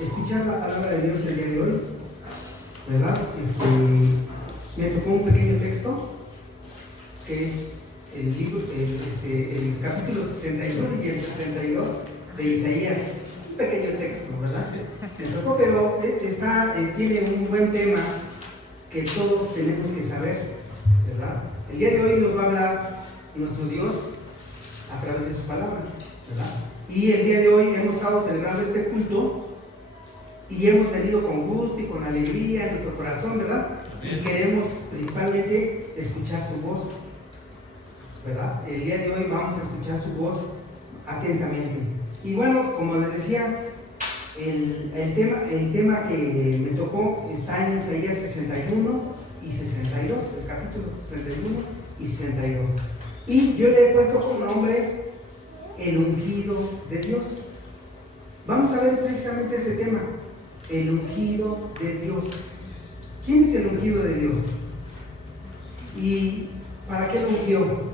escuchar la palabra de Dios el día de hoy, ¿verdad? Me tocó un pequeño texto que es el libro, el capítulo 61 y el 62 de Isaías. Un pequeño texto, ¿verdad? Me tocó, pero tiene un buen tema que todos tenemos que saber, ¿verdad? El día de hoy nos va a hablar nuestro Dios a través de su palabra, ¿verdad? Y el día de hoy hemos estado celebrando este culto y hemos venido con gusto y con alegría en nuestro corazón, ¿verdad? Y queremos principalmente escuchar su voz, ¿verdad? El día de hoy vamos a escuchar su voz atentamente. Y bueno, como les decía, el tema que me tocó está en Isaías 61 y 62, el capítulo 61 y 62. Y yo le he puesto como nombre el ungido de Dios. Vamos a ver precisamente ese tema, el ungido de Dios. ¿Quién es el ungido de Dios? ¿Y para qué lo ungió?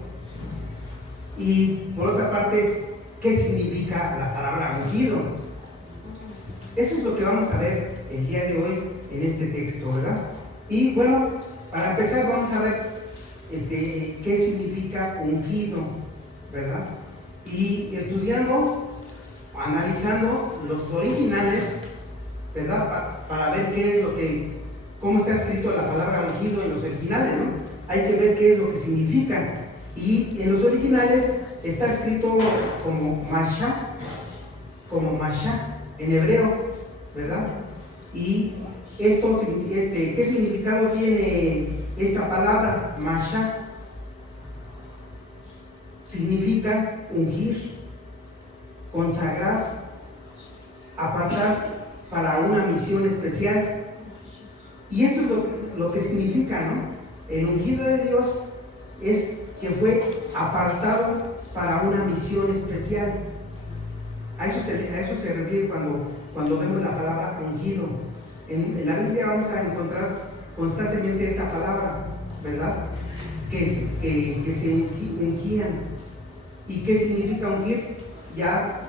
Y por otra parte, ¿qué significa la palabra ungido? Eso es lo que vamos a ver el día de hoy en este texto, ¿verdad? Y bueno, para empezar vamos a ver qué significa ungido, ¿verdad? Y estudiando, analizando los originales, ¿verdad? Para ver cómo está escrito la palabra ungido en los originales, ¿no? Hay que ver qué es lo que significa. Y en los originales está escrito como Masha en hebreo, ¿verdad? Y ¿qué significado tiene esta palabra, Masha? Significa ungir, consagrar, apartar para una misión especial. Y esto es lo que significa, ¿no? El ungido de Dios es que fue apartado para una misión especial. A eso se refiere cuando vemos la palabra ungido. En la Biblia vamos a encontrar constantemente esta palabra, ¿verdad? Que se ungían. ¿Y qué significa ungir? Ya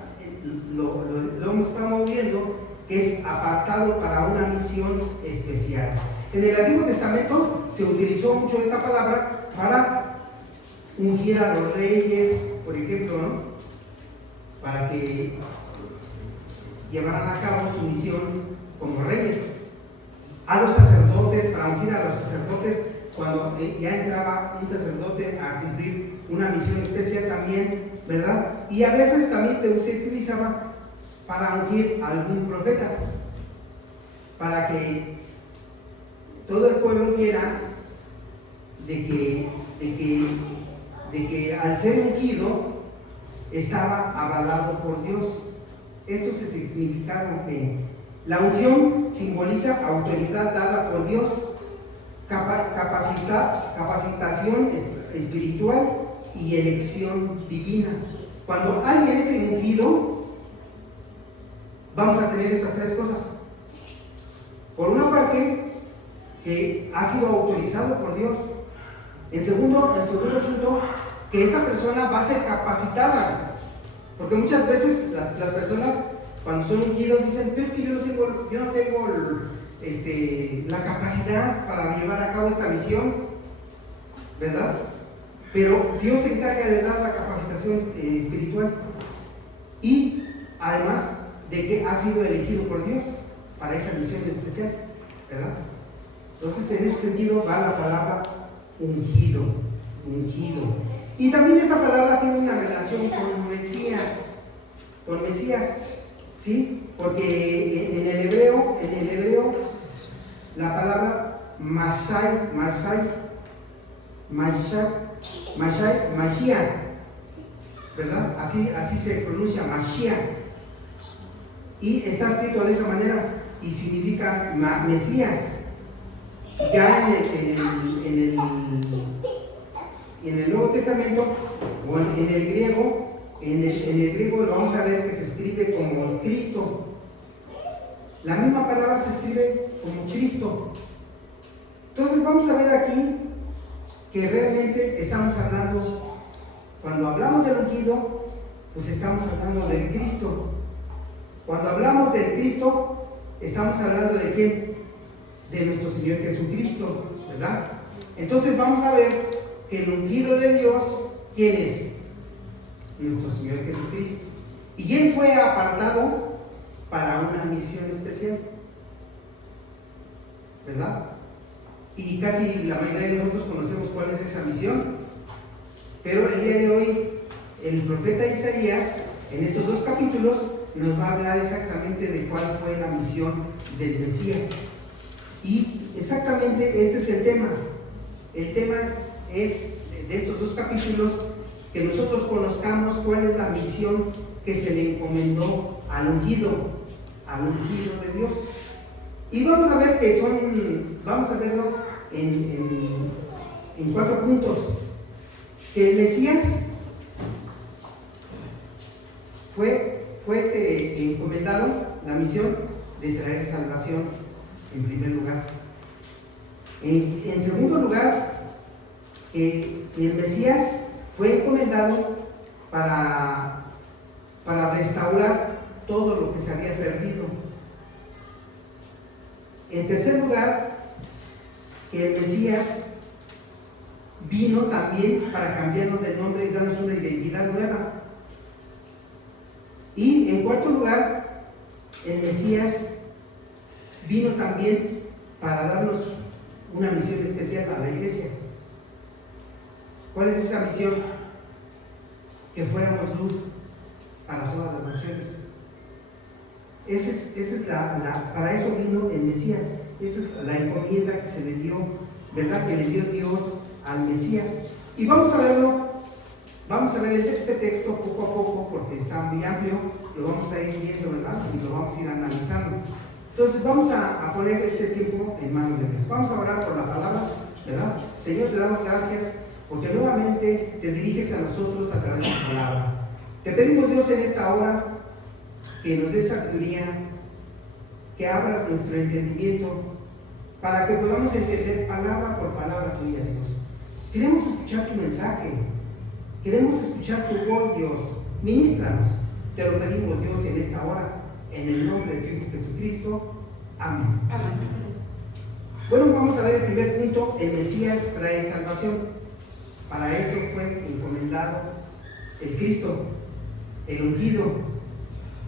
lo hemos estado viendo, que es apartado para una misión especial. En el Antiguo Testamento se utilizó mucho esta palabra para ungir a los reyes, por ejemplo, ¿no? Para que llevaran a cabo su misión como reyes. A los sacerdotes, para ungir a los sacerdotes, cuando ya entraba un sacerdote a cumplir una misión especial también, ¿verdad? Y a veces también se utilizaba para ungir a algún profeta, para que todo el pueblo viera de que al ser ungido estaba avalado por Dios. Esto es el significado que la unción simboliza autoridad dada por Dios, capacitación espiritual y elección divina. Cuando alguien es ungido, vamos a tener estas tres cosas. Por una parte, que ha sido autorizado por Dios. En segundo punto, que esta persona va a ser capacitada. Porque muchas veces las personas, cuando son ungidos, dicen: es que yo no tengo la capacidad para llevar a cabo esta misión, ¿verdad? Pero Dios se encarga de dar la capacitación espiritual, y además de que ha sido elegido por Dios para esa misión especial, ¿verdad? Entonces, en ese sentido va la palabra ungido. Y también esta palabra tiene una relación con Mesías, ¿sí? Porque en el hebreo, la palabra Mashiach, ¿verdad? Así se pronuncia, Mashiach. Y está escrito de esa manera y significa Mesías. Ya en el Nuevo Testamento, o en el griego, lo vamos a ver que se escribe como Cristo. La misma palabra se escribe como Cristo. Entonces vamos a ver aquí que realmente estamos hablando, cuando hablamos del ungido, pues estamos hablando del Cristo. Cuando hablamos del Cristo, estamos hablando ¿de quién? De nuestro Señor Jesucristo, ¿verdad? Entonces vamos a ver que el ungido de Dios, ¿quién es? Nuestro Señor Jesucristo. Y Él fue apartado para una misión especial, ¿verdad? Y casi la mayoría de nosotros conocemos cuál es esa misión. Pero el día de hoy, el profeta Isaías, en estos 2 capítulos, nos va a hablar exactamente de cuál fue la misión del Mesías. Y exactamente este es el tema. El tema es de estos 2 capítulos que nosotros conozcamos cuál es la misión que se le encomendó al ungido de Dios. Y vamos a ver vamos a verlo en 4 puntos. Que el Mesías fue encomendado la misión de traer salvación en primer lugar. En segundo lugar, el Mesías fue encomendado para restaurar todo lo que se había perdido. En tercer lugar, que el Mesías vino también para cambiarnos de nombre y darnos una identidad nueva. Y en cuarto lugar, el Mesías vino también para darnos una misión especial a la iglesia. ¿Cuál es esa misión? Que fuéramos luz para todas las naciones. Para eso vino el Mesías. Esa es la encomienda que se le dio, ¿verdad? Que le dio Dios al Mesías. Y vamos a verlo, vamos a ver este texto poco a poco porque está muy amplio, lo vamos a ir viendo, ¿verdad? Y lo vamos a ir analizando. Entonces vamos a poner este tiempo en manos de Dios. Vamos a orar por la palabra, ¿verdad? Señor, te damos gracias porque nuevamente te diriges a nosotros a través de tu palabra. Te pedimos, Dios, en esta hora que nos des sabiduría, que abras nuestro entendimiento para que podamos entender palabra por palabra tuya, Dios. Queremos escuchar tu mensaje, queremos escuchar tu voz, Dios. Ministranos, te lo pedimos, Dios, en esta hora, en el nombre de tu Hijo Jesucristo. Amén. Amén. Bueno, vamos a ver el primer punto. El Mesías trae salvación. Para eso fue encomendado el Cristo, el ungido,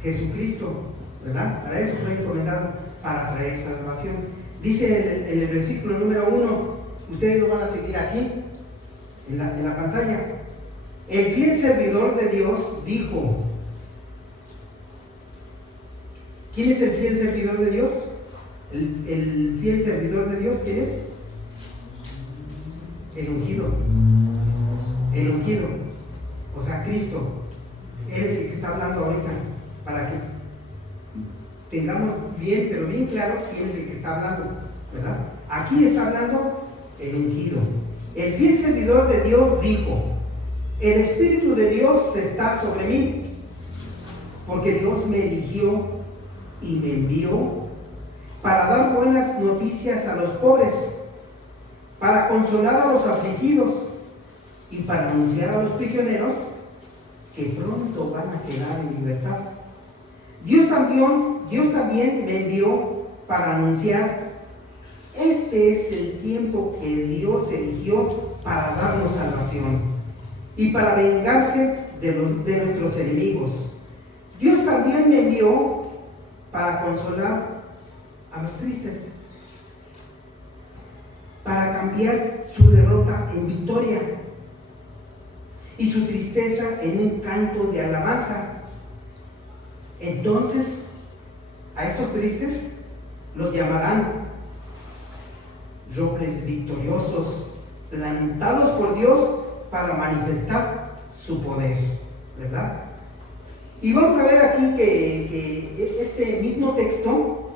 Jesucristo, ¿verdad? Para eso fue encomendado, para traer salvación. Dice en el versículo número 1, ustedes lo van a seguir aquí, en la pantalla. El fiel servidor de Dios dijo. ¿Quién es el fiel servidor de Dios? El fiel servidor de Dios, ¿quién es? El ungido. El ungido. O sea, Cristo. Él es el que está hablando ahorita. Para que tengamos bien, pero bien claro quién es el que está hablando, ¿verdad? Aquí está hablando el ungido. El fiel servidor de Dios dijo: el Espíritu de Dios está sobre mí, porque Dios me eligió y me envió para dar buenas noticias a los pobres, para consolar a los afligidos y para anunciar a los prisioneros que pronto van a quedar en libertad. Dios también me envió para anunciar: este es el tiempo que Dios eligió para darnos salvación y para vengarse de nuestros enemigos. Dios también me envió para consolar a los tristes, para cambiar su derrota en victoria y su tristeza en un canto de alabanza. Entonces, a estos tristes los llamarán robles victoriosos, plantados por Dios para manifestar su poder, ¿verdad? Y vamos a ver aquí que este mismo texto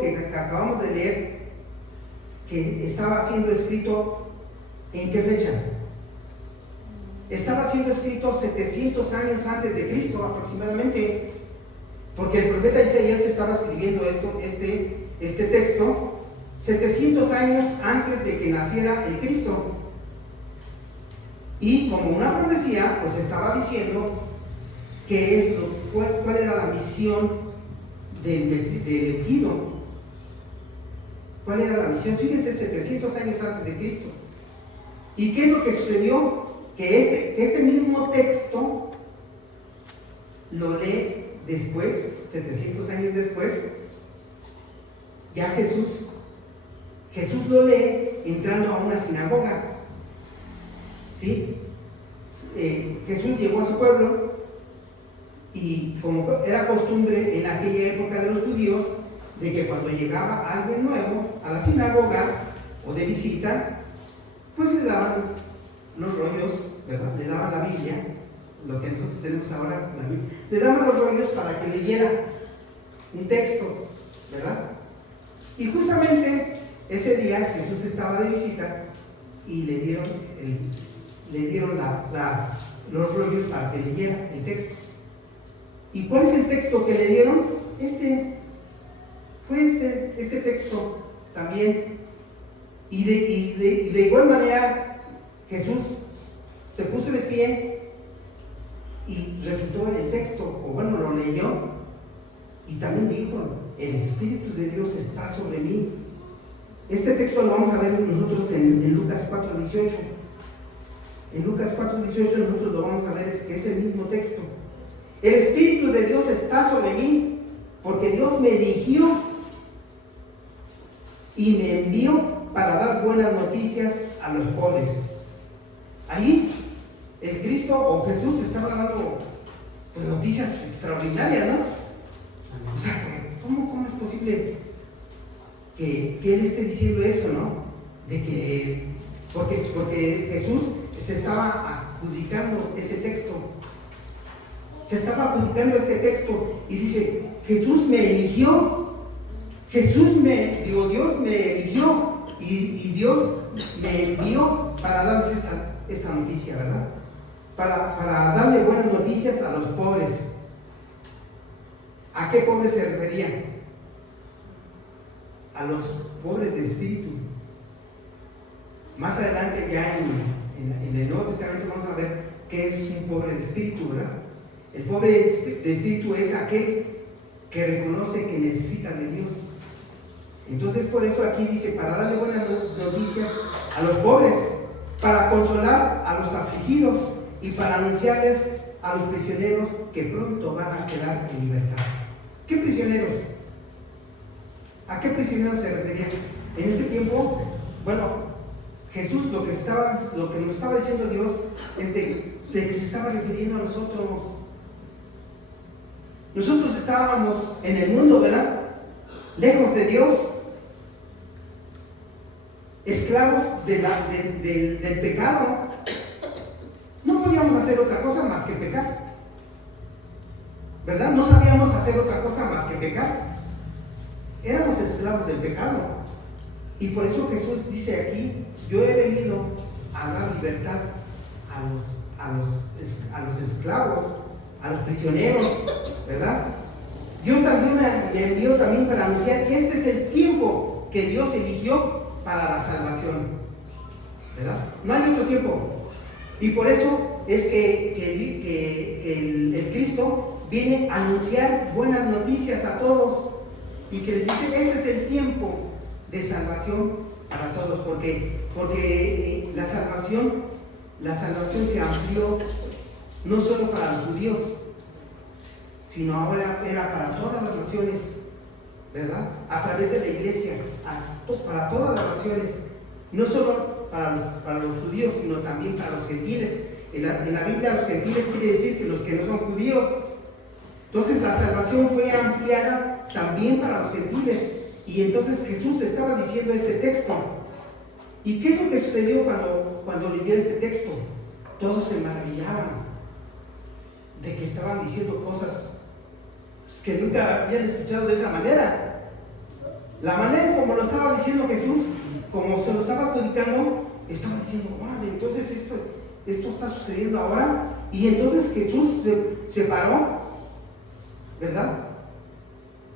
que acabamos de leer, que estaba siendo escrito, ¿en qué fecha? Estaba siendo escrito 700 años antes de Cristo aproximadamente, porque el profeta Isaías estaba escribiendo este texto 700 años antes de que naciera el Cristo. Y como una profecía, pues estaba diciendo qué es cuál era la misión del ungido. ¿Cuál era la misión? Fíjense, 700 años antes de Cristo. ¿Y qué es lo que sucedió? Que este mismo texto lo lee después, 700 años después, ya Jesús lo lee entrando a una sinagoga. ¿Sí? Jesús llegó a su pueblo y como era costumbre en aquella época de los judíos, de que cuando llegaba alguien nuevo a la sinagoga o de visita, pues le daban los rollos, ¿verdad? Le daban la Biblia, lo que nosotros tenemos ahora, la Biblia. Le daban los rollos para que leyera un texto, ¿verdad? Y justamente ese día Jesús estaba de visita y le dieron los rollos para que leyera el texto. ¿Y cuál es el texto que le dieron? Fue este texto también. Y de igual manera Jesús se puso de pie y recitó el texto, o bueno, lo leyó, y también dijo: el Espíritu de Dios está sobre mí. Este texto lo vamos a ver nosotros en Lucas 4:18. En Lucas 4:18 nosotros lo vamos a ver, que es el mismo texto. El Espíritu de Dios está sobre mí, porque Dios me eligió y me envió para dar buenas noticias a los pobres. Ahí el Cristo o Jesús estaba dando pues noticias extraordinarias, ¿no? O sea, ¿cómo es posible que Él esté diciendo eso, ¿no? De que, porque Jesús se estaba adjudicando ese texto. Y dice: Jesús me eligió, Dios me eligió y Dios me envió para darles esta noticia, ¿verdad? Para darle buenas noticias a los pobres. ¿A qué pobres se refería? A los pobres de espíritu. Más adelante, ya en el Nuevo Testamento, vamos a ver qué es un pobre de espíritu, ¿verdad? El pobre de espíritu es aquel que reconoce que necesita de Dios. Entonces, por eso aquí dice: para darle buenas noticias a los pobres, para consolar a los afligidos y para anunciarles a los prisioneros que pronto van a quedar en libertad. ¿Qué prisioneros? ¿A qué prisioneros se referían? En este tiempo, bueno, Jesús lo que nos estaba diciendo Dios es de que se estaba refiriendo a nosotros. Nosotros estábamos en el mundo, ¿verdad? Lejos de Dios, esclavos del pecado. No podíamos hacer otra cosa más que pecar, ¿verdad? No sabíamos hacer otra cosa más que pecar. Éramos esclavos del pecado. Y por eso Jesús dice aquí: yo he venido a dar libertad a los esclavos, a los prisioneros, ¿verdad? Dios también me envió también para anunciar que este es el tiempo que Dios eligió para la salvación, ¿verdad? No hay otro tiempo. Y por eso es que el Cristo viene a anunciar buenas noticias a todos y que les dice: este es el tiempo de salvación para todos, porque la salvación se amplió no solo para los judíos, sino ahora era para todas las naciones, ¿verdad? A través de la iglesia, para todas las naciones, no solo para los judíos, sino también para los gentiles. En la Biblia, los gentiles quiere decir que los que no son judíos. Entonces la salvación fue ampliada también para los gentiles. Y entonces Jesús estaba diciendo este texto. ¿Y qué es lo que sucedió cuando leyó este texto? Todos se maravillaban de que estaban diciendo cosas que nunca habían escuchado de esa manera. La manera como lo estaba diciendo Jesús, como se lo estaba adjudicando, estaba diciendo: órale, entonces esto está sucediendo ahora. Y entonces Jesús se paró, ¿verdad?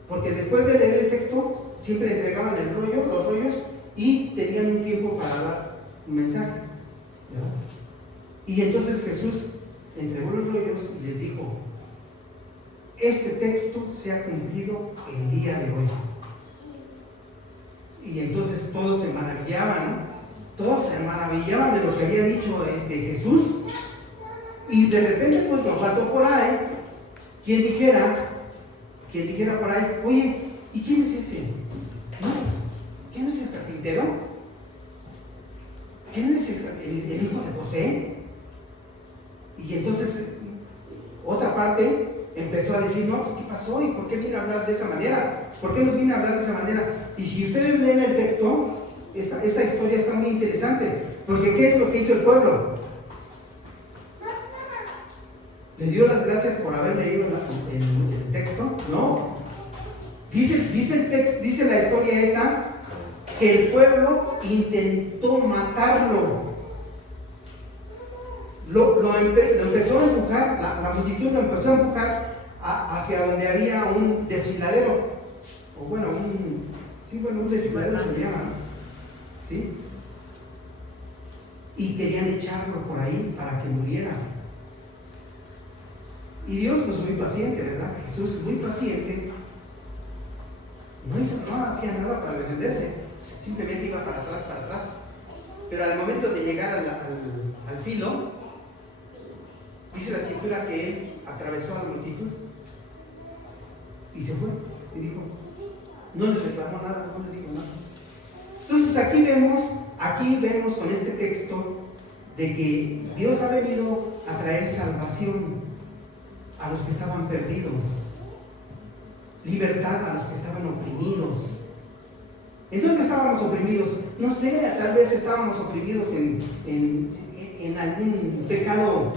Porque después de leer el texto, siempre entregaban los rollos, y tenían un tiempo para dar un mensaje, ¿verdad? Y entonces Jesús entregó los rollos y les dijo: este texto se ha cumplido el día de hoy. Y entonces todos se maravillaban, ¿no? Todos se maravillaban de lo que había dicho Jesús. Y de repente pues nos faltó por ahí quien dijera por ahí, oye, ¿y quién es ese? ¿Quién es el carpintero? ¿Quién es el hijo de José? Y entonces otra parte empezó a decir, no, pues ¿qué pasó? ¿Y por qué viene a hablar de esa manera? ¿Por qué nos viene a hablar de esa manera? Y si ustedes leen el texto, esta historia está muy interesante, porque ¿qué es lo que hizo el pueblo? ¿Le dio las gracias por haber leído el texto? No. Dice el texto, dice la historia esta, que el pueblo intentó matarlo. Lo empezó a empujar, la multitud lo empezó a empujar hacia donde había un desfiladero, o bueno, un desfiladero se llama, ¿no? ¿Sí? Y querían echarlo por ahí para que muriera. Y Dios, pues muy paciente, ¿verdad? Jesús, muy paciente, no hacía nada para defenderse, simplemente iba para atrás. Pero al momento de llegar al filo, dice la escritura que él atravesó a la multitud y se fue y dijo, no les reclamó nada, no les dijo nada. Entonces aquí vemos con este texto de que Dios ha venido a traer salvación a los que estaban perdidos, libertad a los que estaban oprimidos. ¿En dónde estábamos oprimidos? No sé, tal vez estábamos oprimidos en algún pecado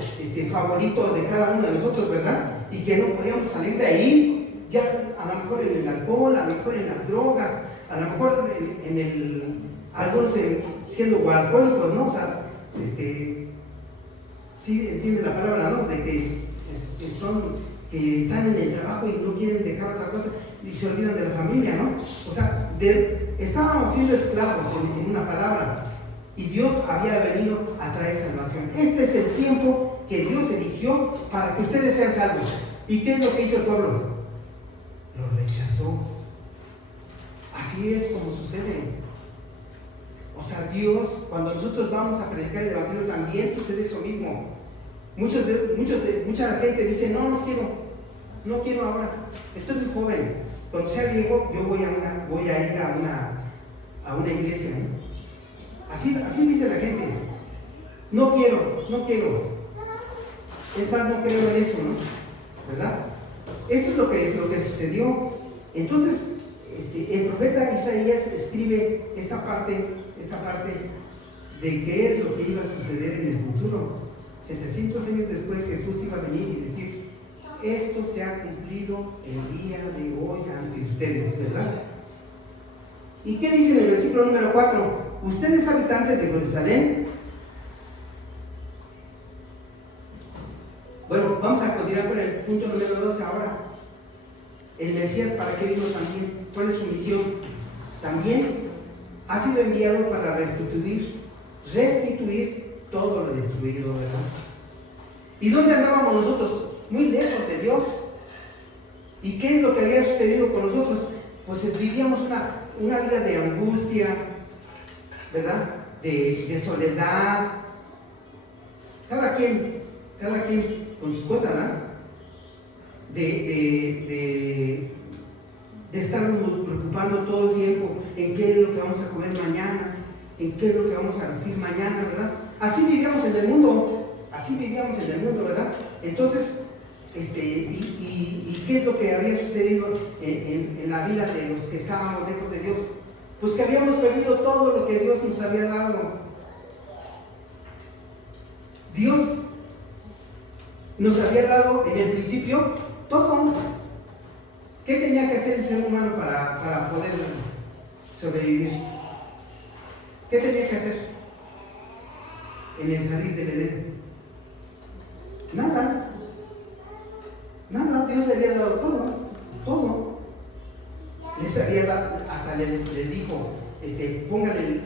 favorito de cada uno de nosotros, ¿verdad? Y que no podíamos salir de ahí, ya a lo mejor en el alcohol, a lo mejor en las drogas, a lo mejor algunos siendo alcohólicos, ¿no? O sea, sí entiende la palabra, ¿no? De que están en el trabajo y no quieren dejar otra cosa y se olvidan de la familia, ¿no? O sea, estábamos siendo esclavos en una palabra y Dios había venido a traer salvación. Este es el tiempo que Dios eligió para que ustedes sean salvos. ¿Y qué es lo que hizo el pueblo? Lo rechazó. Así es como sucede. O sea, Dios, cuando nosotros vamos a predicar el evangelio, también sucede eso mismo. Mucha gente dice, no quiero ahora, estoy muy joven, cuando sea viejo yo voy a ir a una iglesia, ¿no? Así dice la gente, no quiero, es más, no creo en eso, ¿no? ¿Verdad? Eso es lo que sucedió. Entonces, el profeta Isaías escribe esta parte de qué es lo que iba a suceder en el futuro. 700 años después Jesús iba a venir y decir, esto se ha cumplido el día de hoy ante ustedes, ¿verdad? ¿Y qué dice en el versículo número 4? Ustedes, habitantes de Jerusalén. Bueno, vamos a continuar con el punto número 12 ahora. El Mesías, ¿para qué vino también? ¿Cuál es su misión? También ha sido enviado para restituir todo lo destruido, ¿verdad? ¿Y dónde andábamos nosotros? Muy lejos de Dios. ¿Y qué es lo que había sucedido con nosotros? Pues vivíamos una vida de angustia, ¿verdad? De soledad. Cada quien con sus cosas, ¿verdad? De estarnos preocupando todo el tiempo en qué es lo que vamos a comer mañana, en qué es lo que vamos a vestir mañana, ¿verdad? Así vivíamos en el mundo, ¿verdad? Entonces, ¿y qué es lo que había sucedido en la vida de los que estábamos lejos de Dios? Pues que habíamos perdido todo lo que Dios nos había dado. Dios nos había dado en el principio todo. ¿Qué tenía que hacer el ser humano para poder sobrevivir? ¿Qué tenía que hacer en el jardín del Edén? Nada, Dios le había dado todo. Les había dado, hasta le dijo, póngale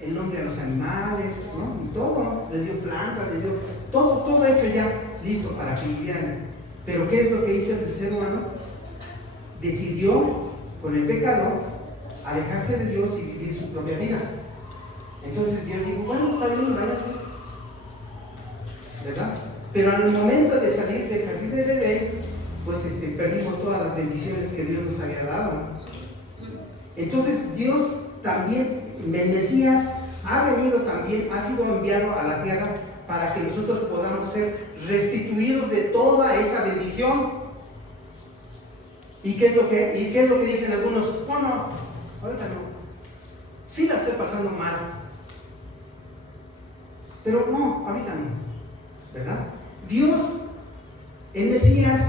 el nombre a los animales, ¿no? Y todo, les dio plantas, les dio todo hecho ya, listo para que vivieran. Pero ¿qué es lo que hizo el ser humano? Decidió, con el pecado, alejarse de Dios y vivir su propia vida. Entonces Dios dijo, bueno, está bien, váyanse, ¿verdad? Pero al momento de salir del jardín del Edén, pues perdimos todas las bendiciones que Dios nos había dado. Entonces Dios también, el Mesías, ha venido también, ha sido enviado a la tierra para que nosotros podamos ser restituidos de toda esa bendición. ¿Y qué es lo que dicen algunos? No, ahorita no. Sí la estoy pasando mal, pero no, ahorita no, ¿verdad? Dios, el Mesías,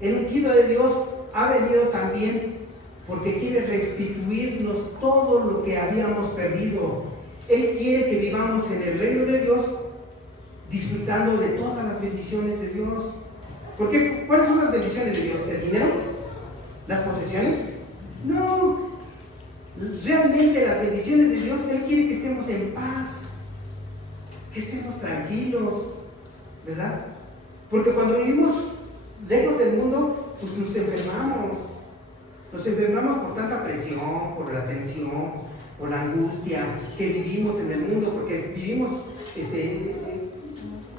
el ungido de Dios, ha venido también porque quiere restituirnos todo lo que habíamos perdido. Él quiere que vivamos en el reino de Dios, disfrutando de todas las bendiciones de Dios. Porque, ¿cuáles son las bendiciones de Dios? ¿El dinero? ¿Las posesiones? No. Realmente las bendiciones de Dios, Él quiere que estemos en paz, que estemos tranquilos, ¿verdad? Porque cuando vivimos lejos del mundo, pues nos enfermamos por tanta presión, por la tensión, por la angustia que vivimos en el mundo, porque vivimos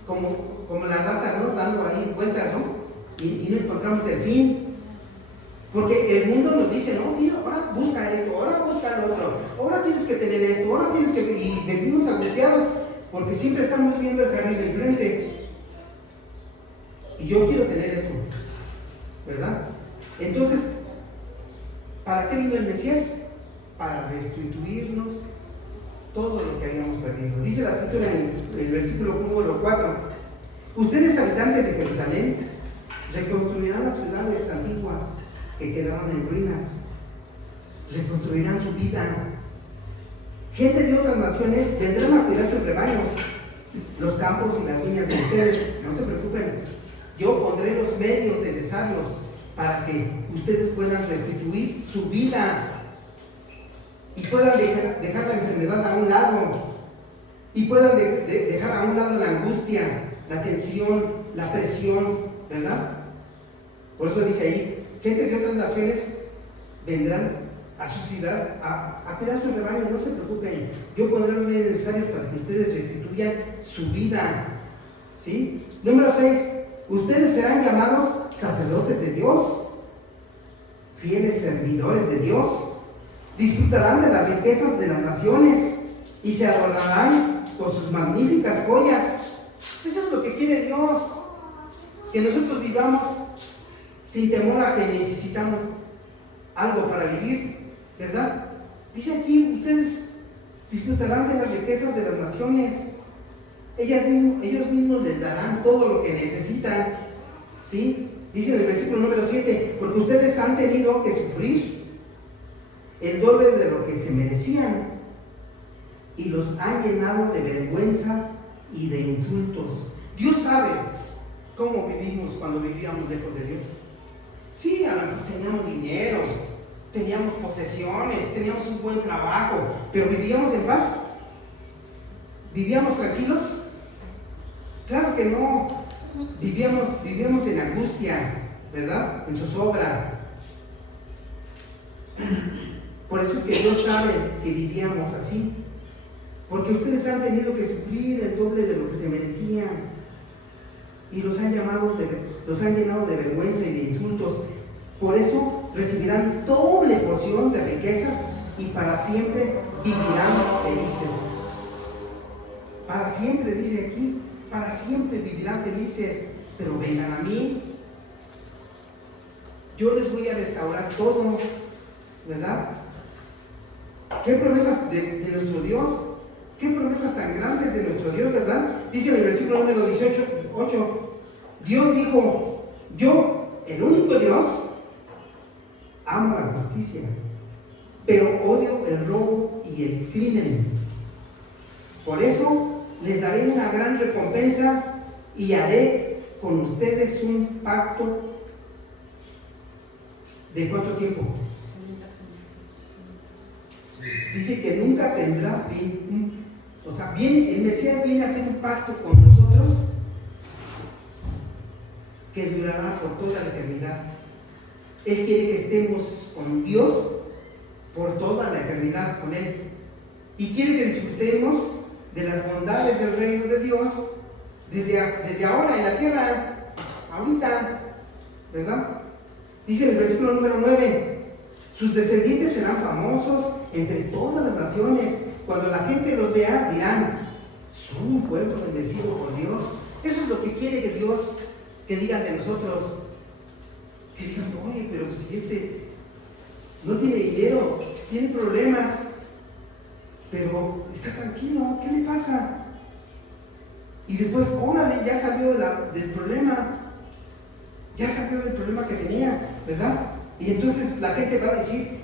como la rata, ¿no? Dando ahí vueltas, ¿no? Y no encontramos el fin. Porque el mundo nos dice, no, tío, ahora busca esto, ahora busca lo otro, ahora tienes que tener esto, ahora tienes que... Y vivimos angustiados porque siempre estamos viendo el jardín de enfrente. Y yo quiero tener eso, ¿verdad? Entonces, ¿para qué vino el Mesías? Para restituirnos todo lo que habíamos perdido. Dice la Escritura en el versículo número 4: ustedes, habitantes de Jerusalén, reconstruirán las ciudades antiguas que quedaron en ruinas, reconstruirán su vida. Gente de otras naciones vendrán a cuidar sus rebaños, los campos y las viñas de ustedes. No se preocupen, yo pondré los medios necesarios para que ustedes puedan restituir su vida y puedan dejar la enfermedad a un lado, y puedan dejar a un lado la angustia, la tensión, la presión, ¿verdad? Por eso dice ahí, gentes de otras naciones vendrán a su ciudad a cuidar sus rebaños. No se preocupen, yo pondré los medios necesarios para que ustedes restituyan su vida, ¿sí? Número 6, ustedes serán llamados sacerdotes de Dios, fieles servidores de Dios. Disfrutarán de las riquezas de las naciones y se adornarán con sus magníficas joyas. Eso es lo que quiere Dios, que nosotros vivamos sin temor a que necesitamos algo para vivir, ¿verdad? Dice aquí, ustedes disfrutarán de las riquezas de las naciones. Ellos mismos les darán todo lo que necesitan, ¿sí? Dice en el versículo número 7, porque ustedes han tenido que sufrir el doble de lo que se merecían y los han llenado de vergüenza y de insultos. Dios sabe cómo vivimos cuando vivíamos lejos de Dios. Sí, a lo mejor teníamos dinero, teníamos posesiones, teníamos un buen trabajo, pero ¿vivíamos en paz? ¿Vivíamos tranquilos? Claro que no. Vivíamos en angustia, ¿verdad? En zozobra. Por eso es que Dios sabe que vivíamos así, porque ustedes han tenido que sufrir el doble de lo que se merecían y los han llenado de vergüenza y de insultos. Por eso recibirán doble porción de riquezas y para siempre vivirán felices. Para siempre, dice aquí, para siempre vivirán felices. Pero vengan a mí, yo les voy a restaurar todo, ¿verdad? ¿Qué promesas de nuestro Dios? ¿Qué promesas tan grandes de nuestro Dios, verdad? Dice en el versículo número 8, Dios dijo, yo, el único Dios, amo la justicia, pero odio el robo y el crimen. Por eso les daré una gran recompensa y haré con ustedes un pacto. ¿De cuánto tiempo? Dice que nunca tendrá fin. O sea, el Mesías viene a hacer un pacto con nosotros que durará por toda la eternidad. Él quiere que estemos con Dios por toda la eternidad con Él. Y quiere que disfrutemos de las bondades del reino de Dios desde ahora en la tierra, ahorita, ¿verdad? Dice en el versículo número 9, sus descendientes serán famosos entre todas las naciones. Cuando la gente los vea, dirán, son un pueblo bendecido por Dios. Eso es lo que quiere que Dios, que digan de nosotros. Que digan, oye, pero si este no tiene dinero, tiene problemas, pero está tranquilo, ¿qué le pasa? Y después, órale, ya salió del problema, ya salió del problema que tenía, ¿verdad? Y entonces la gente va a decir,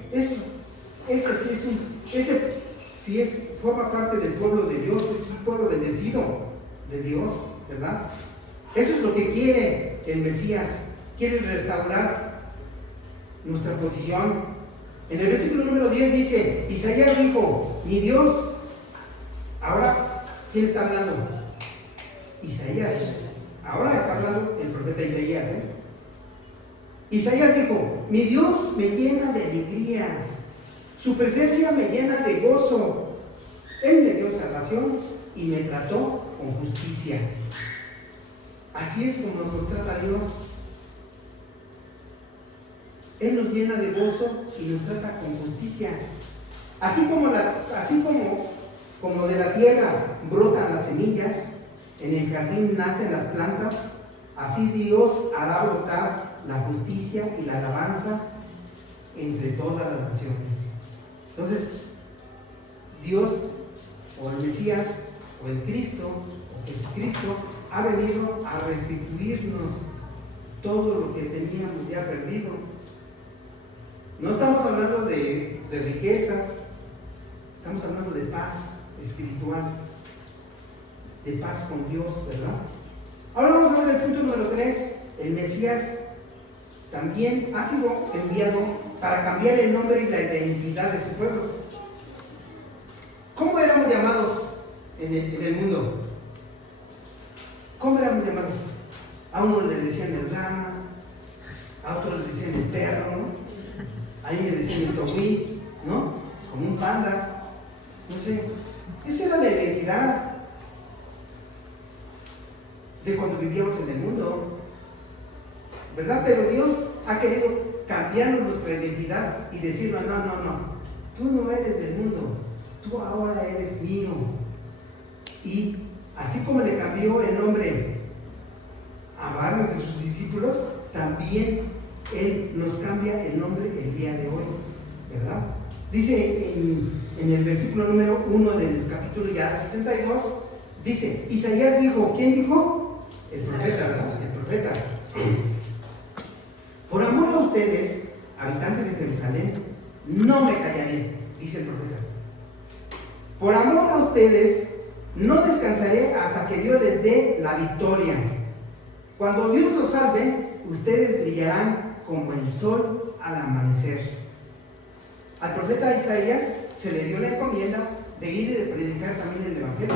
forma parte del pueblo de Dios, es un pueblo bendecido de Dios, ¿verdad? Eso es lo que quiere el Mesías, quiere restaurar nuestra posición. En el versículo número 10 dice, Isaías dijo, mi Dios, ahora, ¿quién está hablando? Isaías. Ahora está hablando el profeta Isaías, Isaías dijo, mi Dios me llena de alegría, su presencia me llena de gozo. Él me dio salvación y me trató con justicia. Así es como nos trata Dios. Él nos llena de gozo y nos trata con justicia. Así como de la tierra brotan las semillas, en el jardín nacen las plantas, así Dios hará brotar la justicia y la alabanza entre todas las naciones. Entonces, Dios, o el Mesías, o el Cristo, o Jesucristo, ha venido a restituirnos todo lo que teníamos ya perdido. No estamos hablando de riquezas, estamos hablando de paz espiritual, de paz con Dios, ¿verdad? Ahora vamos a ver el punto número 3. El Mesías también ha sido enviado para cambiar el nombre y la identidad de su pueblo. ¿Cómo éramos llamados en el mundo? ¿Cómo éramos llamados? A uno le decían el rama, a otro le decían el perro, ¿no? A mí me decían el togui, ¿no? Como un panda, no sé. Esa era la identidad de cuando vivíamos en el mundo, ¿verdad? Pero Dios ha querido cambiarnos nuestra identidad y decirnos, no, tú no eres del mundo, tú ahora eres mío. Y así como le cambió el nombre a varios de sus discípulos, también Él nos cambia el nombre el día de hoy, ¿verdad? Dice en el versículo número 1 del capítulo ya 62, dice, Isaías dijo, ¿quién dijo? El profeta, ¿verdad? El profeta. Por amor a ustedes, habitantes de Jerusalén, no me callaré, dice el profeta. Por amor a ustedes, no descansaré hasta que Dios les dé la victoria. Cuando Dios los salve, ustedes brillarán como el sol al amanecer. Al profeta Isaías se le dio la encomienda de ir y de predicar también el Evangelio.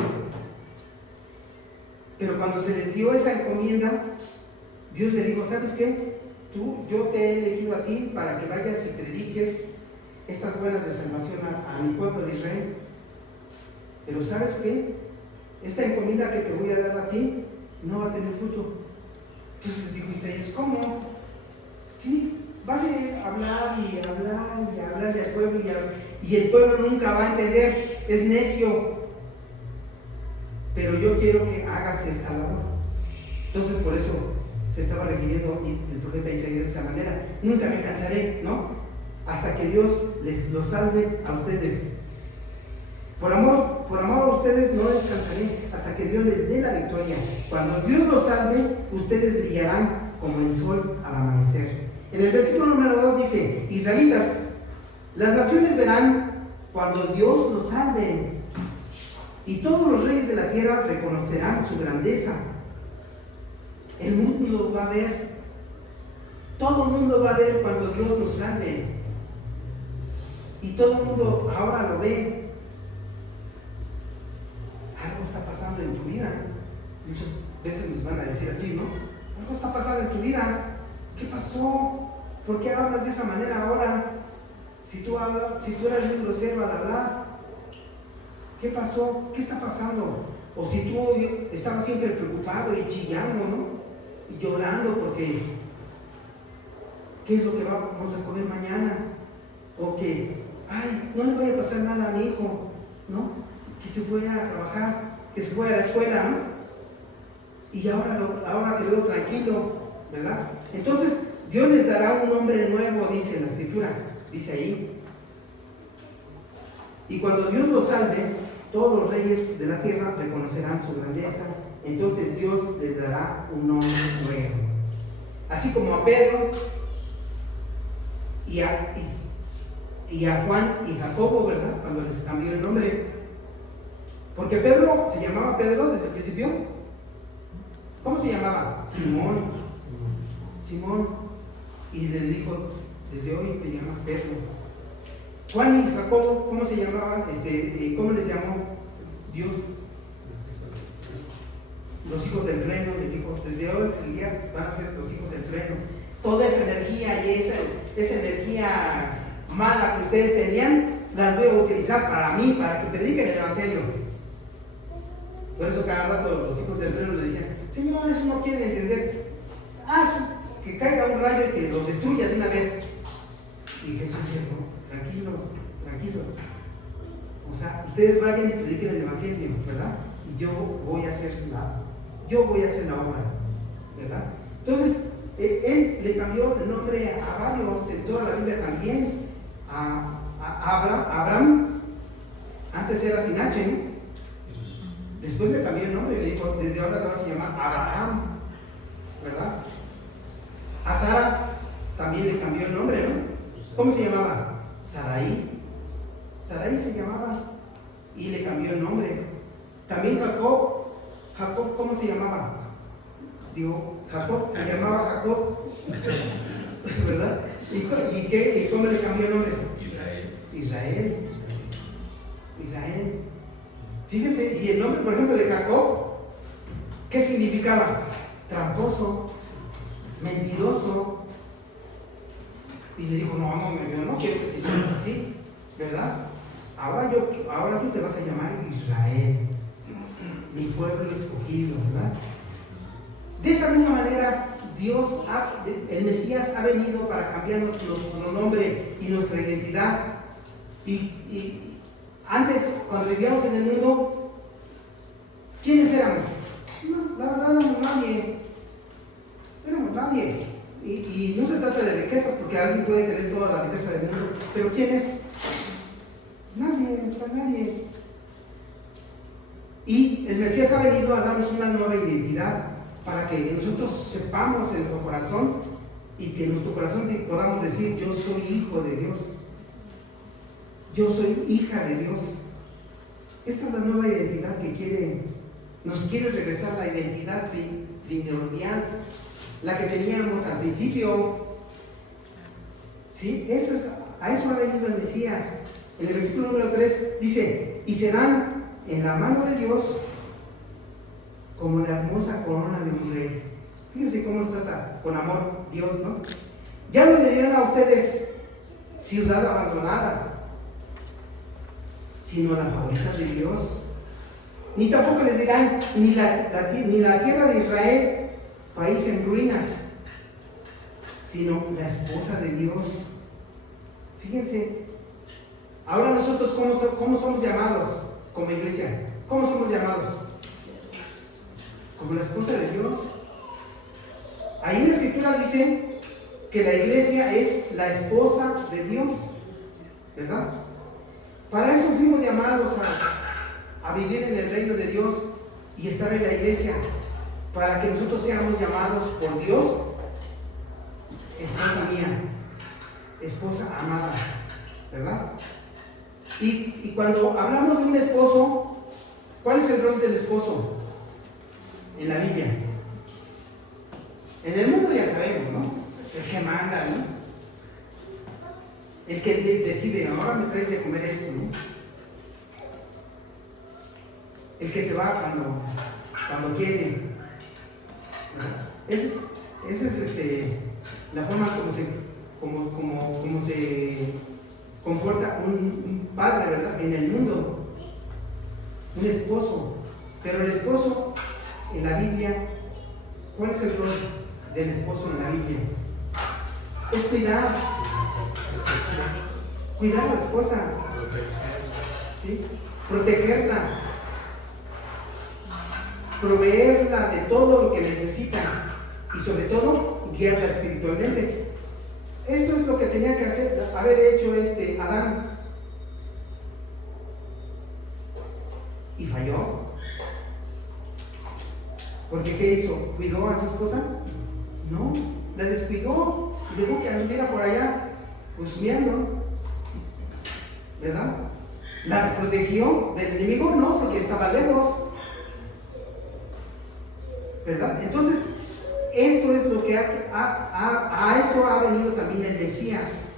Pero cuando se les dio esa encomienda, Dios le dijo, ¿sabes qué? Yo te he elegido a ti para que vayas y prediques estas buenas de salvación a mi pueblo de Israel. Pero ¿sabes qué? Esta encomienda que te voy a dar a ti no va a tener fruto. Entonces dijo Isaías, ¿cómo? Sí, vas a hablar y hablarle al pueblo y el pueblo nunca va a entender, es necio. Pero yo quiero que hagas esta labor. Entonces por eso se estaba refiriendo el profeta Isaías de esa manera. Nunca me cansaré, ¿no? Hasta que Dios los salve a ustedes. Por amor a ustedes no descansaré hasta que Dios les dé la victoria. Cuando Dios los salve, ustedes brillarán como el sol al amanecer. En el versículo número 2 dice, Israelitas, las naciones verán cuando Dios los salve, y todos los reyes de la tierra reconocerán su grandeza. El mundo va a ver, todo el mundo va a ver cuando Dios nos salve, y todo el mundo ahora lo ve. Algo está pasando en tu vida. Muchas veces nos van a decir así, ¿no? Algo está pasando en tu vida. ¿Qué pasó? ¿Por qué hablas de esa manera ahora? Si tú eras muy grosero al hablar, ¿qué pasó? ¿Qué está pasando? O si tú estabas siempre preocupado y chillando, ¿no? Y llorando porque ¿qué es lo que vamos a comer mañana? O que, ay, no le vaya a pasar nada a mi hijo, ¿no? Que se fue a trabajar, que se fue a la escuela, ¿no? Y ahora te veo tranquilo, ¿verdad? Entonces, Dios les dará un nombre nuevo, dice la Escritura, dice ahí. Y cuando Dios los salve, todos los reyes de la tierra reconocerán su grandeza. Entonces Dios les dará un nombre nuevo. Así como a Pedro y a Juan y Jacobo, ¿verdad? Cuando les cambió el nombre. Porque Pedro se llamaba Pedro desde el principio. ¿Cómo se llamaba? Simón. Simón. Y le dijo, desde hoy te llamas Pedro. Juan y Jacobo, ¿cómo se llamaban? ¿Cómo les llamó Dios? Los hijos del trueno, les dijo, desde hoy el día van a ser los hijos del trueno. Toda esa energía y esa energía mala que ustedes tenían, las voy a utilizar para mí, para que prediquen el Evangelio. Por eso cada rato los hijos del trueno le decían, Señor, eso no quieren entender. Haz que caiga un rayo y que los destruya de una vez. Y Jesús dice, no, tranquilos. O sea, ustedes vayan y prediquen el Evangelio, ¿verdad? Y yo voy a hacer la obra, ¿verdad? Entonces, él le cambió el nombre a varios, en toda la Biblia también, a Abraham, antes era sin H, ¿no? Después le cambió el nombre y le dijo, desde ahora te vas a llamar Abraham, ¿verdad? A Sara también le cambió el nombre, ¿no? ¿Cómo se llamaba? Sarai se llamaba y le cambió el nombre. También Jacob, ¿cómo se llamaba? Jacob se llamaba Jacob, ¿verdad? ¿Y cómo le cambió el nombre? Israel. Fíjense, y el nombre, por ejemplo, de Jacob, ¿qué significaba? Tramposo, mentiroso. Y le dijo, no quiero que te llames así, ¿verdad? Ahora tú te vas a llamar Israel, mi pueblo escogido, ¿verdad? De esa misma manera, el Mesías ha venido para cambiarnos nuestro nombre y nuestra identidad. Y antes, cuando vivíamos en el mundo, ¿quiénes éramos? No, la verdad no éramos nadie. Y no se trata de riquezas, porque alguien puede tener toda la riqueza del mundo, pero ¿quién es? Nadie. Y el Mesías ha venido a darnos una nueva identidad para que nosotros sepamos en nuestro corazón y que en nuestro corazón podamos decir, yo soy hijo de Dios, yo soy hija de Dios. Esta es la nueva identidad que nos quiere regresar la identidad primordial, la que teníamos al principio. ¿Sí? A eso ha venido el Mesías. En el versículo número 3 dice, y serán en la mano de Dios como la hermosa corona de un rey. Fíjense cómo nos trata con amor Dios, ¿no? Ya no le dirán a ustedes ciudad abandonada, sino la favorita de Dios. Ni tampoco les dirán ni la tierra de Israel, país en ruinas, sino la esposa de Dios. Fíjense, ahora nosotros ¿cómo somos llamados como iglesia? ¿Cómo somos llamados? Como la esposa de Dios. Ahí en la Escritura dice que la iglesia es la esposa de Dios, ¿verdad? Para eso fuimos llamados a vivir en el reino de Dios y estar en la iglesia, para que nosotros seamos llamados por Dios, esposa mía, esposa amada, ¿verdad? Y cuando hablamos de un esposo, ¿cuál es el rol del esposo en la Biblia? En el mundo ya sabemos, ¿no? El que manda, ¿no? El que decide, ahora me traes de comer esto, ¿no? El que se va cuando quiere, ¿verdad? Esa es la forma como se comporta un padre, ¿verdad? En el mundo, un esposo. Pero el esposo en la Biblia, ¿cuál es el rol del esposo en la Biblia? Es cuidar a la esposa, ¿sí? Protegerla, proveerla de todo lo que necesita y sobre todo guiarla espiritualmente. Esto es lo que tenía que haber hecho Adán, y falló. Porque ¿qué hizo? ¿Cuidó a su esposa? No, la descuidó, dejó que anduviera por allá husmeando, ¿verdad? ¿La protegió del enemigo? No, porque estaba lejos, ¿verdad? Entonces, esto es lo que a esto ha venido también el Mesías,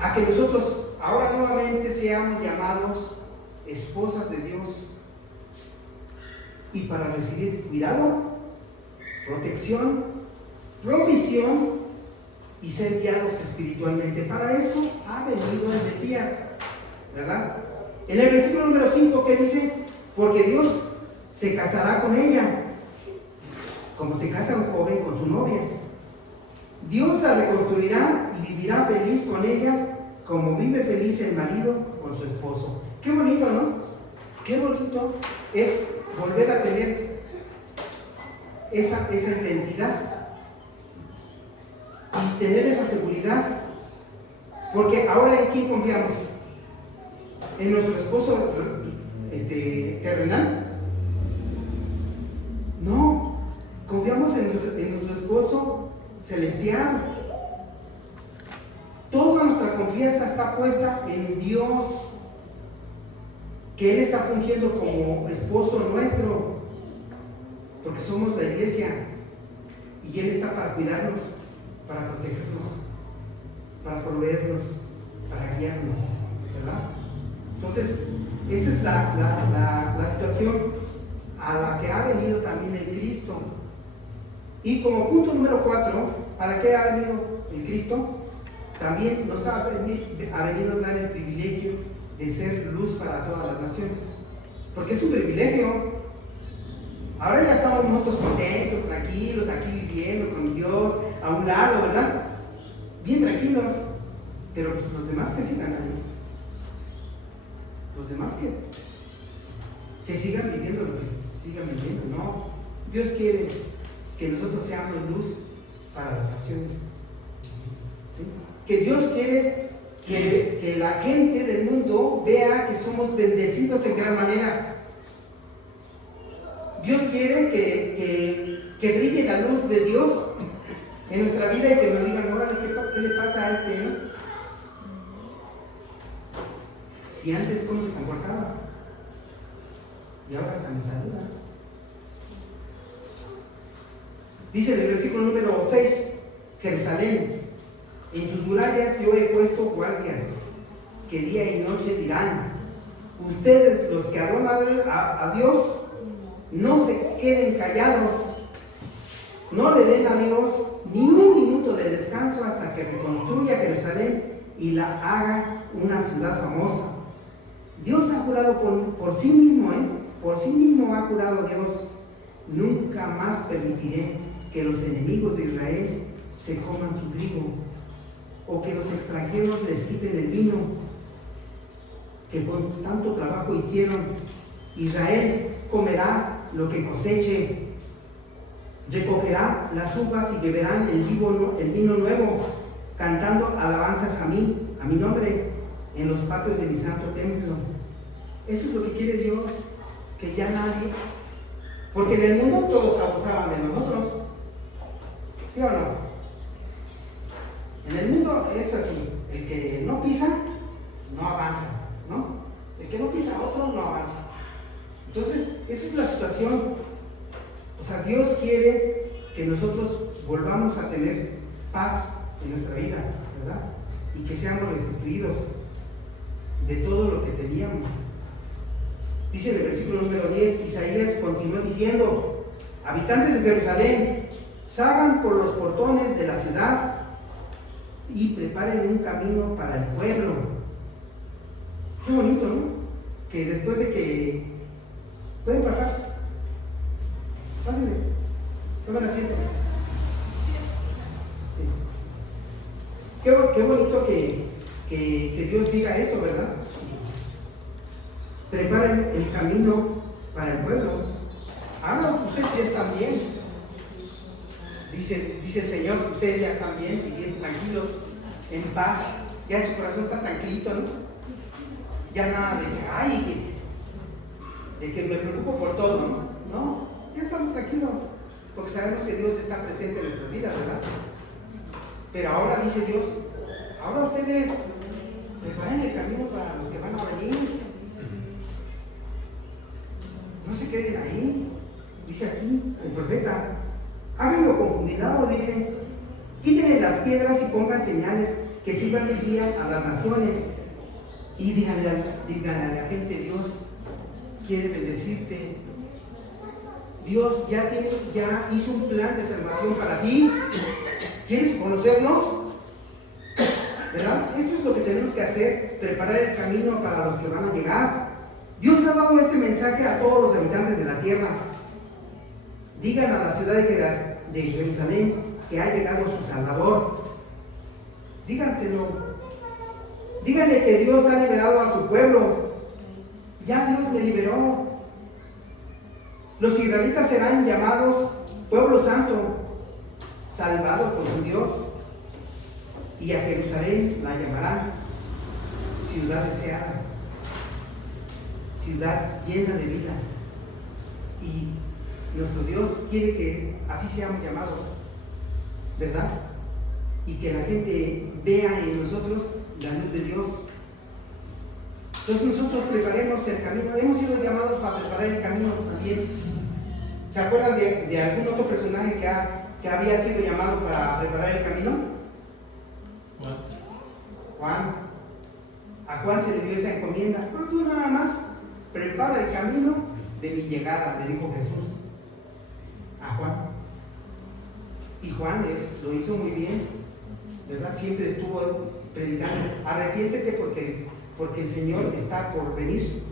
a que nosotros ahora nuevamente seamos llamados esposas de Dios, y para recibir cuidado, protección, provisión y ser guiados espiritualmente. Para eso ha venido el Mesías, ¿verdad? En el versículo número 5, ¿qué dice? Porque Dios se casará con ella, como se casa un joven con su novia. Dios la reconstruirá y vivirá feliz con ella, como vive feliz el marido con su esposo. Qué bonito, ¿no? Qué bonito es volver a tener esa identidad y tener esa seguridad, porque ahora ¿en quién confiamos? ¿En nuestro esposo terrenal? No, confiamos en nuestro esposo celestial. Toda nuestra confianza está puesta en Dios, que Él está fungiendo como esposo nuestro, porque somos la iglesia, y Él está para cuidarnos, para protegernos, para proveernos, para guiarnos, ¿verdad? Entonces, esa es la situación a la que ha venido también el Cristo. Y como punto número 4, ¿para qué ha venido el Cristo? También nos ha venido a dar el privilegio de ser luz para todas las naciones, porque es un privilegio. Ahora ya estamos nosotros contentos, tranquilos, aquí viviendo con Dios a un lado, ¿verdad? Bien tranquilos, pero pues los demás que sigan ahí, los demás que sigan viviendo lo que sigan viviendo. No, Dios quiere que nosotros seamos luz para las naciones, ¿sí? Que Dios quiere que la gente del mundo vea que somos bendecidos en gran manera. Dios quiere que brille la luz de Dios en nuestra vida y que nos digan, órale, ¿qué le pasa a no? Si antes cómo se comportaba y ahora hasta me saluda. Dice en el versículo número 6, Jerusalén, en tus murallas yo he puesto guardias, que día y noche dirán, ustedes los que adoran a Dios, no se queden callados, no le den a Dios ni un minuto de descanso hasta que reconstruya Jerusalén y la haga una ciudad famosa. Dios ha jurado por sí mismo, por sí mismo ha jurado Dios, nunca más permitiré que los enemigos de Israel se coman su trigo, o que los extranjeros les quiten el vino que con tanto trabajo hicieron. Israel comerá lo que coseche, recogerá las uvas y beberán el vino nuevo, cantando alabanzas a mi nombre, en los patios de mi santo templo. Eso es lo que quiere Dios, que ya nadie, porque en el mundo todos abusaban de nosotros, ¿sí o no? En el mundo es así, el que no pisa, no avanza, ¿no? El que no pisa a otro, no avanza. Entonces, esa es la situación. O sea, Dios quiere que nosotros volvamos a tener paz en nuestra vida, ¿verdad? Y que seamos restituidos de todo lo que teníamos. Dice en el versículo número 10, Isaías continuó diciendo, habitantes de Jerusalén, salgan por los portones de la ciudad y preparen un camino para el pueblo. Qué bonito, ¿no? Que después de que pueden pasar, pásenle, tomen asiento. Sí. Qué bonito que Dios diga eso, ¿verdad? Preparen el camino para el pueblo. Ahora ustedes ya están bien. Dice el Señor, ustedes ya están bien, y bien tranquilos, en paz. Ya su corazón está tranquilito, ¿no? Ya nada de que, ay, de que me preocupo por todo, ¿no? No, ya estamos tranquilos, porque sabemos que Dios está presente en nuestras vidas, ¿verdad? Pero ahora dice Dios, ahora ustedes preparen el camino para los que van a venir. No se queden ahí. Dice aquí el profeta, háganlo con cuidado, dice, quítenle las piedras y pongan señales que sirvan de guía a las naciones. Y díganle a la gente, Dios quiere bendecirte. Dios ya hizo un plan de salvación para ti. ¿Quieres conocerlo? ¿Verdad? Eso es lo que tenemos que hacer, preparar el camino para los que van a llegar. Dios ha dado este mensaje a todos los habitantes de la tierra. Digan a la ciudad de Jerusalén que ha llegado su Salvador. Díganselo. Díganle que Dios ha liberado a su pueblo. Ya Dios me liberó. Los israelitas serán llamados pueblo santo, salvado por su Dios. Y a Jerusalén la llamarán ciudad deseada, ciudad llena de vida. Y nuestro Dios quiere que así seamos llamados, ¿verdad? Y que la gente vea en nosotros la luz de Dios. Entonces nosotros preparemos el camino. Hemos sido llamados para preparar el camino también. ¿Se acuerdan de algún otro personaje que había sido llamado para preparar el camino? Juan. A Juan se le dio esa encomienda. No, tú nada más prepara el camino de mi llegada, le dijo Jesús a Juan. Y Juan lo hizo muy bien, ¿verdad? Siempre estuvo predicando, arrepiéntete porque el Señor está por venir.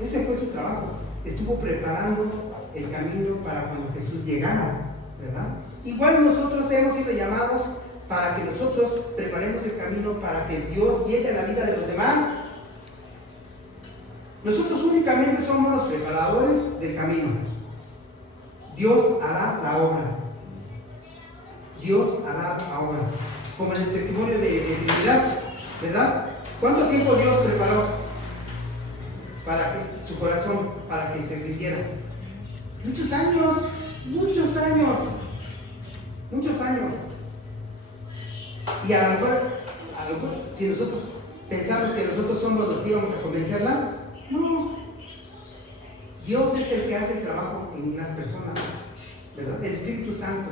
Ese fue su trabajo. Estuvo preparando el camino para cuando Jesús llegara, ¿verdad? Igual nosotros hemos sido llamados para que nosotros preparemos el camino para que Dios llegue a la vida de los demás. Nosotros únicamente somos los preparadores del camino. Dios hará la obra. Dios hará la obra. Como en el testimonio de Trinidad, ¿verdad? ¿Cuánto tiempo Dios preparó para que su corazón, para que se rindiera? Muchos años, muchos años, muchos años. Y a lo mejor, si nosotros pensamos que nosotros somos los que íbamos a convencerla, no. Dios es el que hace el trabajo en las personas, ¿verdad? El Espíritu Santo.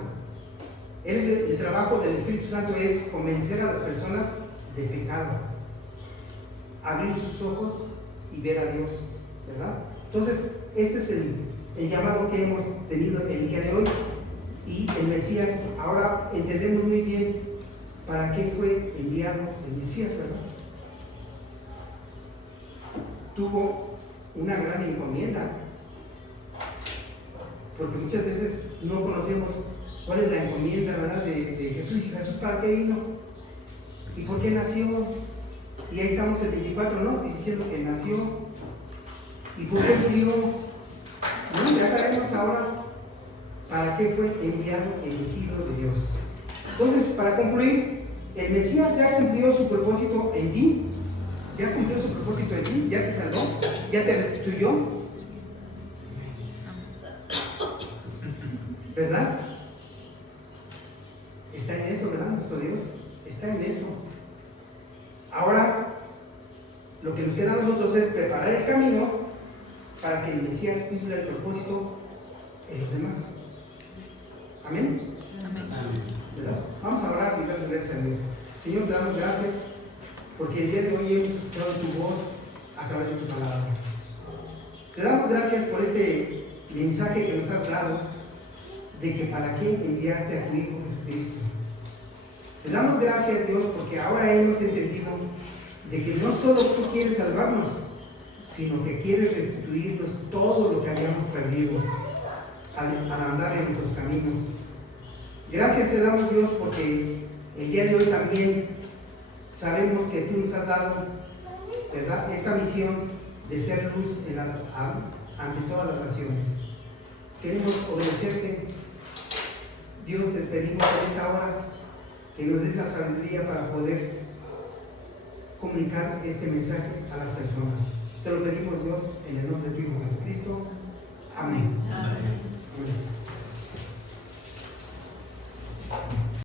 El trabajo del Espíritu Santo es convencer a las personas de pecado, abrir sus ojos y ver a Dios, ¿verdad? Entonces, este es el llamado que hemos tenido el día de hoy. Y el Mesías, ahora entendemos muy bien para qué fue enviado el Mesías, ¿verdad? Tuvo una gran encomienda, porque muchas veces no conocemos cuál es la encomienda, ¿verdad? de Jesús. ¿Y Jesús para qué vino? ¿Y por qué nació? Y ahí estamos el 24, ¿no? Diciendo que nació. ¿Y por qué murió? Bueno, ya sabemos ahora para qué fue enviado el ungido de Dios. Entonces, para concluir, el Mesías ya cumplió su propósito en ti. Ya cumplió su propósito en ti, ya te salvó, ya te restituyó, ¿verdad? Está en eso, ¿verdad? Nuestro Dios está en eso. Ahora, lo que nos queda a nosotros es preparar el camino para que el Mesías cumpla el propósito en los demás. Amén. Amén. ¿Verdad? Vamos a orar y darle gracias a Dios. Señor, te damos gracias porque el día de hoy hemos escuchado tu voz a través de tu palabra. Te damos gracias por este mensaje que nos has dado de que para qué enviaste a tu Hijo Jesucristo. Te damos gracias, Dios, porque ahora hemos entendido de que no solo tú quieres salvarnos, sino que quieres restituirnos todo lo que habíamos perdido al andar en nuestros caminos. Gracias te damos, Dios, porque el día de hoy también sabemos que tú nos has dado, ¿verdad?, esta misión de ser luz ante todas las naciones. Queremos obedecerte. Dios, te pedimos en esta hora que nos des la sabiduría para poder comunicar este mensaje a las personas. Te lo pedimos, Dios, en el nombre de tu Hijo Jesucristo. Amén. Amén. Amén.